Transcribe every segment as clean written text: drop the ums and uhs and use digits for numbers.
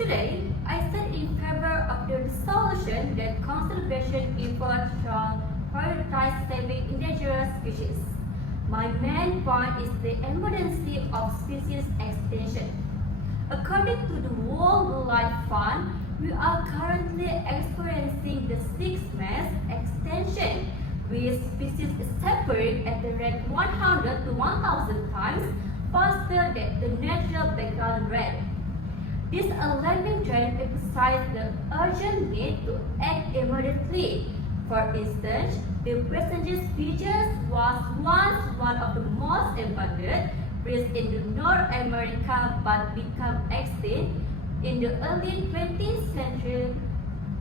Today, I stand in favor of the resolution that conservation efforts shall prioritize saving endangered species. My main point is the emergency of species extinction. According to the World Wildlife Fund, we are currently experiencing the sixth mass extinction, with species disappearing at the rate 100 to 1,000 times faster than the natural background rate. This alarming trend emphasizes the urgent need to act immediately. For instance, the passenger species was once one of the most abundant breeds in North America but became extinct in the early 20th century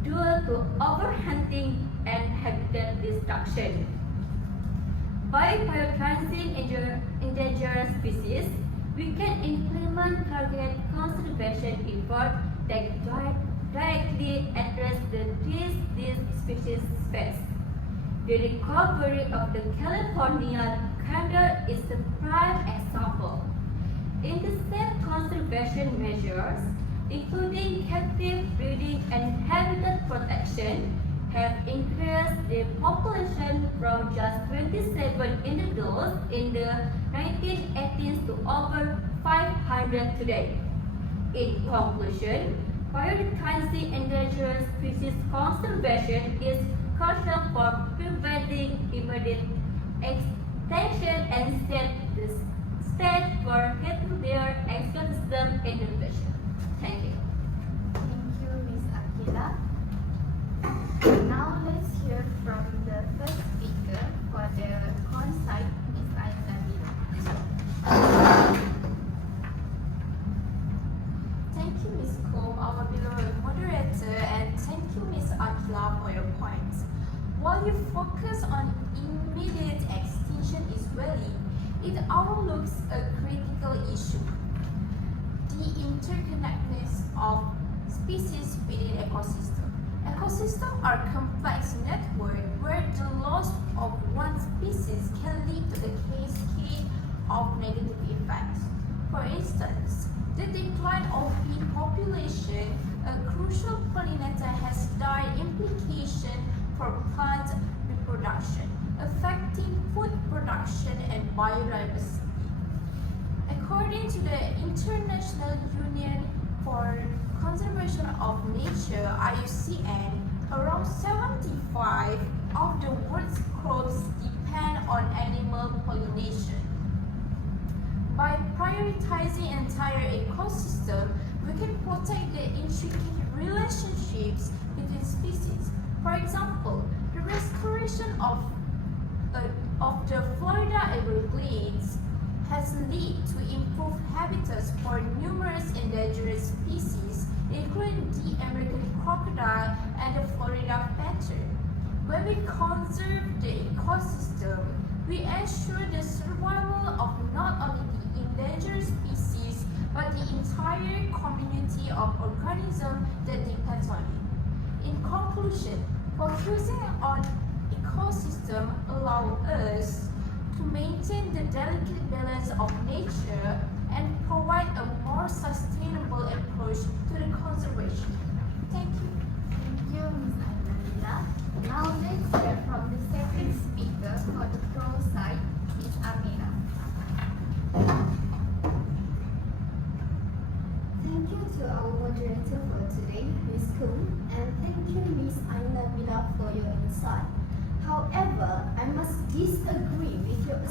due to overhunting and habitat destruction. By prioritizing endangered species, we can implement targeted conservation efforts that directly address the threats these species face. The recovery of the California condor is a prime example. In the same conservation measures, including captive breeding and habitat protection, have increased the population from just 27 individuals in the 1980s to over 500 today. In conclusion, prioritizing endangered species conservation is crucial for preventing immediate extinction and set the stage for healthier ecosystem in the future. Thank you. Thank you, Ms. Aqilah. Now let's hear from the first speaker for the on-site, Ms. Nabila. Thank you, Ms. Kom, our beloved moderator, and thank you, Ms. Aqilah, for your points. While you focus on immediate extinction is valid, it overlooks a critical issue: the interconnectedness of species within ecosystems. Ecosystems are complex networks where the loss of one species can lead to a cascade of negative effects. For instance, the decline of bee population, a crucial pollinator, has direct implications for plant reproduction, affecting food production and biodiversity. According to the International Union for Conservation of Nature (IUCN), around 75% of the world's crops depend on animal pollination. By prioritizing entire ecosystem, we can protect the intricate relationships between species. For example, the restoration of the Florida Everglades has led to improved habitats for numerous endangered species, including the American crocodile and the Florida panther. When we conserve the ecosystem, we ensure the survival of not only the endangered species, but the entire community of organisms that depends on it. In conclusion, focusing on ecosystem allows us to maintain the delicate balance of nature and provide a more sustainable approach to the conservation. Thank you. Thank you, Ms. Nabila. Now let's hear from the second speaker for the pro side, Ms. Amirah. Thank you to our moderator for today, Ms. Kum, and thank you, Ms. Nabila, for your insight. However, I must disagree with your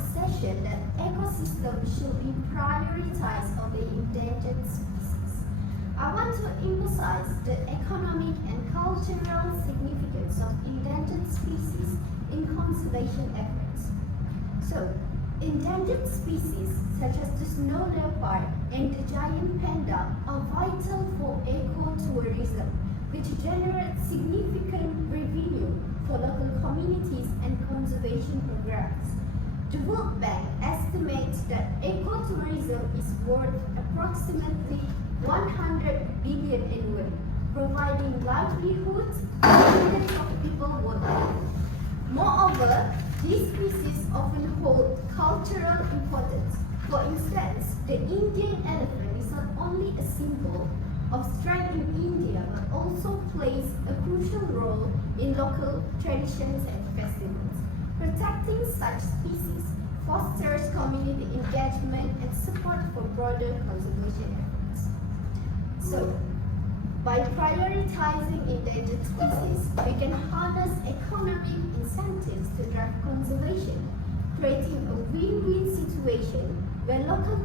mentioned that ecosystems should be prioritized over the endangered species. I want to emphasize the economic and cultural significance of endangered species in conservation efforts. So, endangered species such as the snow leopard and the giant panda are vital for ecotourism, which generates significant revenue for local communities and conservation programs. The World Bank estimates that ecotourism is worth approximately 100 billion annually, providing livelihoods to millions of people worldwide. Moreover, these species often hold cultural importance. For instance, the Indian elephant is not only a symbol of strength in India but also plays a crucial role in local traditions and festivals. Protecting such species fosters community engagement and support for broader conservation efforts. So, by prioritizing endangered species, we can harness economic incentives to drive conservation, creating a win-win situation where local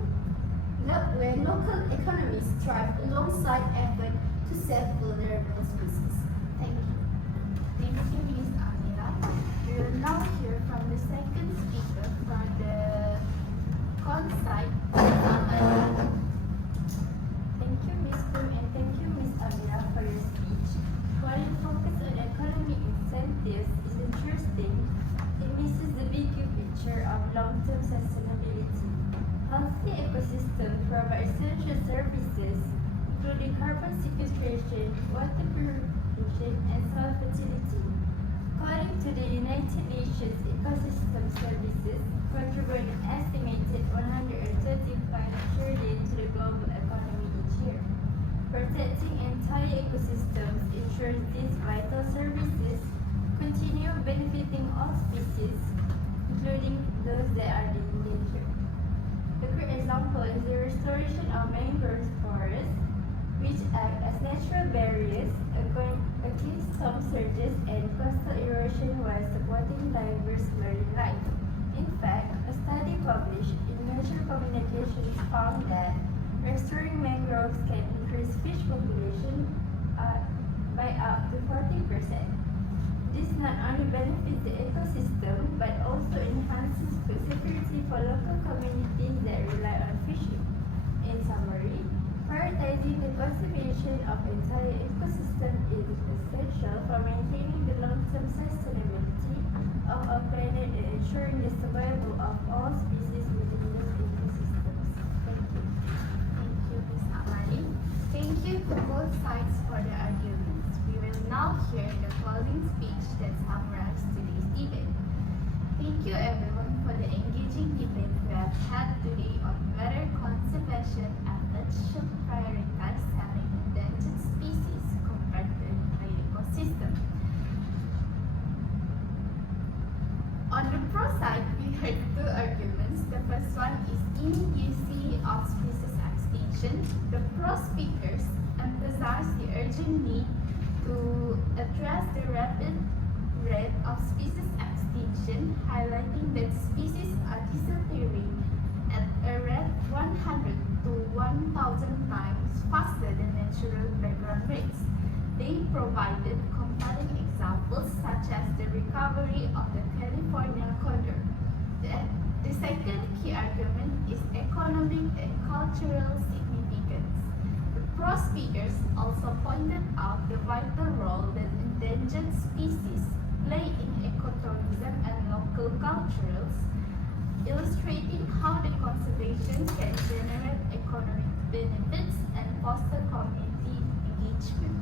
economies thrive alongside effort to save vulnerable species. Thank you. Thank you, Ms. Amirah. We will now hear from the second speaker for the on-site, Amalin. Thank you, Ms. Kum, and thank you, Ms. Amirah, for your speech. While you focus on economic incentives is interesting, it misses the bigger picture of long-term sustainability. Healthy ecosystems provide essential services, including carbon sequestration, water purification, and soil fertility. According to the United Nations Ecosystem Services, contribute an estimated 135 trillion to the global economy each year. Protecting entire ecosystems ensures these vital services continue benefiting all species, including those that are endangered. A great example is the restoration of mangrove forests, which act as natural barriers against storm surges and coastal erosion while supporting diverse marine life. In fact, a study published in Nature Communications found that restoring mangroves can increase fish population by up to 40%. This not only benefits the ecosystem but also enhances food security for local communities that rely on fishing. In summary, prioritizing the conservation of entire ecosystem is essential for maintaining the long-term sustainability of our planet and ensuring the survival of all species within those ecosystems. Thank you. Thank you, Ms. Amalin. Thank you to both sides for the arguments. We will now hear the closing speech that summarizes today's debate. Thank you everyone for the engaging debate we have had today on whether conservation efforts should prioritize saving endangered species compared to the ecosystem. On the pro side, we heard two arguments. The first one is immediacy of species extinction. The pro speakers emphasize the urgent need to address the rapid rate of species extinction, highlighting that species are disappearing at a rate 100 to 1,000 times faster than natural background rates. They provided compelling examples such as the recovery of the California condor. The second key argument is economic and cultural significance. The pro speakers also pointed out the vital role that endangered species play in ecotourism and local cultures, illustrating how the conservation can generate economic benefits and foster community engagement.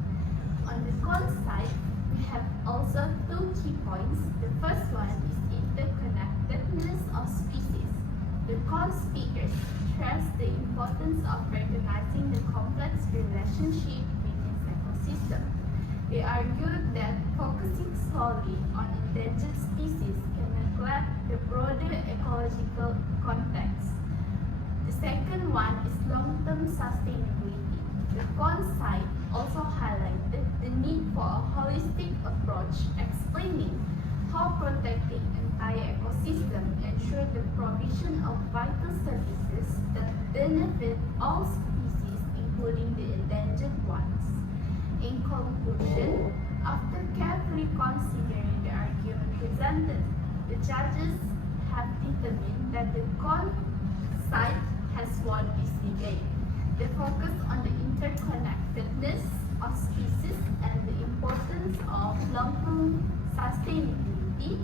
On the con side, we have also two key points. The first one is interconnectedness of species. The con speakers stress the importance of recognizing the complex relationship within ecosystem. They argued that focusing solely on endangered species can neglect the broader ecological context. The second one is long-term sustainability. The con side also highlighted the need for a holistic approach, explaining how protecting entire ecosystem, ensure the provision of vital services that benefit all species, including the endangered ones. In conclusion, after carefully considering the argument presented, the judges have determined that the court side has won this debate. They focus on the interconnectedness of species and the importance of long-term sustainability,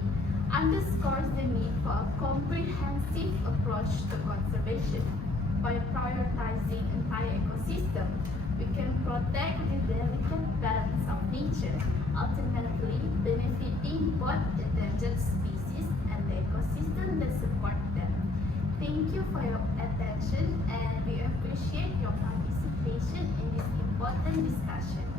underscores the need for a comprehensive approach to conservation. By prioritizing entire ecosystem, we can protect the delicate balance of nature, ultimately benefiting both endangered species and the ecosystem that support them. Thank you for your attention, and we appreciate your participation in this important discussion.